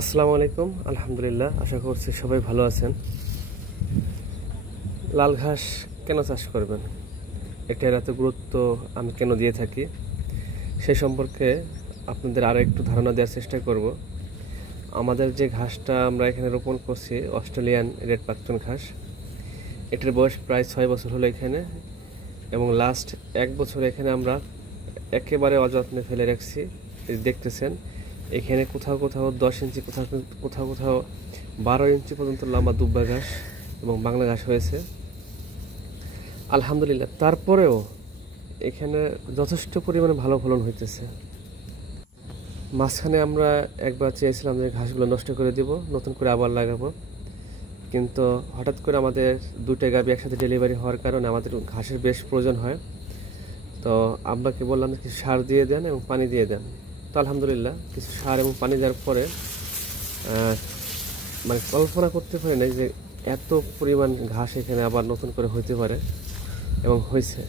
আসসালামু আলাইকুম। আলহামদুলিল্লাহ, আশা করছি সবাই ভালো আছেন। লাল ঘাস কেন চাষ করবেন, এটার এত গুরুত্ব আমি কেন দিয়ে থাকি, সেই সম্পর্কে আপনাদের আরও একটু ধারণা দেওয়ার চেষ্টা করব। আমাদের যে ঘাসটা আমরা এখানে রোপণ করছি, অস্ট্রেলিয়ান রেড পাকচুন ঘাস, এটার বয়স প্রায় 6 বছর হলো এখানে, এবং লাস্ট 1 বছর এখানে আমরা একেবারে অযত্নে ফেলে রাখছি। দেখতেছেন এখানে কোথাও কোথাও 10 ইঞ্চি, কোথাও কোথাও কোথাও 12 ইঞ্চি পর্যন্ত লম্বা দুব্বা ঘাস এবং বাংলা ঘাস হয়েছে। আলহামদুলিল্লাহ, তারপরেও এখানে যথেষ্ট পরিমাণে ভালো ফলন হইতেছে। মাঝখানে আমরা একবার চেয়েছিলাম যে ঘাসগুলো নষ্ট করে দিব, নতুন করে আবার লাগাবো, কিন্তু হঠাৎ করে আমাদের 2টা গাভী একসাথে ডেলিভারি হওয়ার কারণে আমাদের ঘাসের বেশ প্রয়োজন হয়। তো আব্বাকে বললাম যে কিছু সার দিয়ে দেন এবং পানি দিয়ে দেন। তো আলহামদুলিল্লাহ কিছু সার এবং পানি দেওয়ার পরে মানে কল্পনা করতে পারি না যে এত পরিমাণ ঘাস এখানে আবার নতুন করে হইতে পারে, এবং হয়েছে।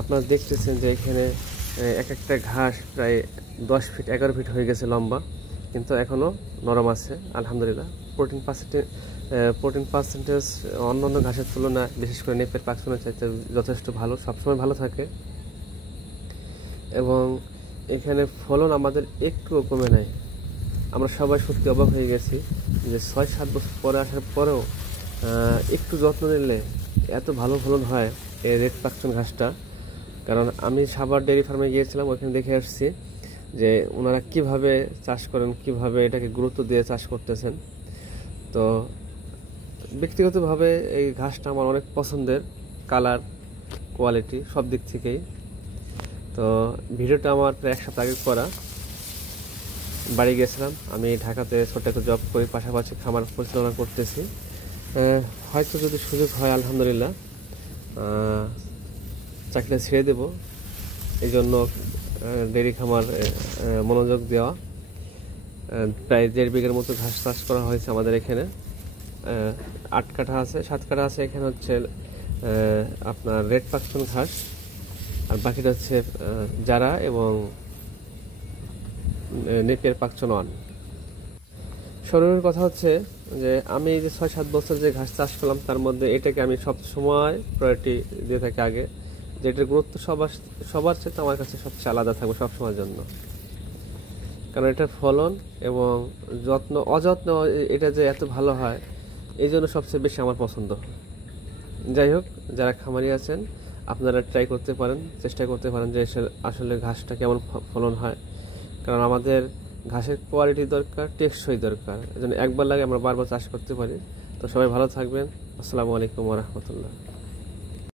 আপনারা দেখতেছেন যে এখানে এক একটা ঘাস প্রায় 10 ফিট 11 ফিট হয়ে গেছে লম্বা, কিন্তু এখনও নরম আছে আলহামদুলিল্লাহ। প্রোটিন পার্সেন্টেজ অন্য অন্য ঘাসের তুলনায়, বিশেষ করে নেপের পাকচুনের চাইতে যথেষ্ট ভালো, সবসময় ভালো থাকে। এবং এখানে ফলন আমাদের একটুও কমে নাই। আমরা সবাই সত্যি অবাক হয়ে গেছি যে 6-7 বছর পরে আসার পরেও একটু যত্ন নিলে এত ভালো ফলন হয় এই রেড পাকচুন ঘাসটা। কারণ আমি সাভার ডেয়ারি ফার্মে গিয়েছিলাম, ওখানে দেখে আসছি যে ওনারা কিভাবে চাষ করেন, কিভাবে এটাকে গুরুত্ব দিয়ে চাষ করতেছেন। তো ব্যক্তিগতভাবে এই ঘাসটা আমার অনেক পছন্দের, কালার, কোয়ালিটি সব দিক থেকেই। তো ভিডিওটা আমার প্রায় 1 সপ্তাহ আগে করা। বাড়ি গেছিলাম, আমি ঢাকাতে ছোট একটা জব করি, পাশাপাশি খামার পরিচালনা করতেছি। হয়তো যদি সুযোগ হয় আলহামদুলিল্লাহ চাকরিটা ছেড়ে দেব, এই জন্য ডেয়ারি খামার মনোযোগ দেওয়া। প্রায় 1.5 বিঘার মতো ঘাস চাষ করা হয়েছে আমাদের এখানে। 8 কাঠা আছে, 7 কাঠা আছে এখানে হচ্ছে আপনার রেড পাকচুন ঘাস, আর বাকিটা হচ্ছে জারা এবং নেপিয়ার পাকচুন 1। স্মরণীয় কথা হচ্ছে যে আমি এই যে 6-7 বছর যে ঘাস চাষ করলাম, তার মধ্যে এটাকে আমি সব সময় প্রায়োরিটি দিয়ে থাকি আগে, যে এটার গুরুত্ব সবার সাথে আমার কাছে সবচেয়ে আলাদা থাকবে সবসময়ের জন্য। কারণ এটার ফলন এবং অযত্ন এটা যে এত ভালো হয়, এই জন্য সবচেয়ে বেশি আমার পছন্দ। যাই হোক, যারা খামারি আছেন আপনারা ট্রাই করতে পারেন, চেষ্টা করতে পারেন যে আসলে ঘাসটা কেমন ফলন হয়। কারণ আমাদের ঘাসের কোয়ালিটি দরকার, টেকসই দরকার, এই জন্য একবার লাগে আমরা বারবার চাষ করতে পারি। তো সবাই ভালো থাকবেন। আসসালামু আলাইকুম ওয়া রাহমাতুল্লাহ।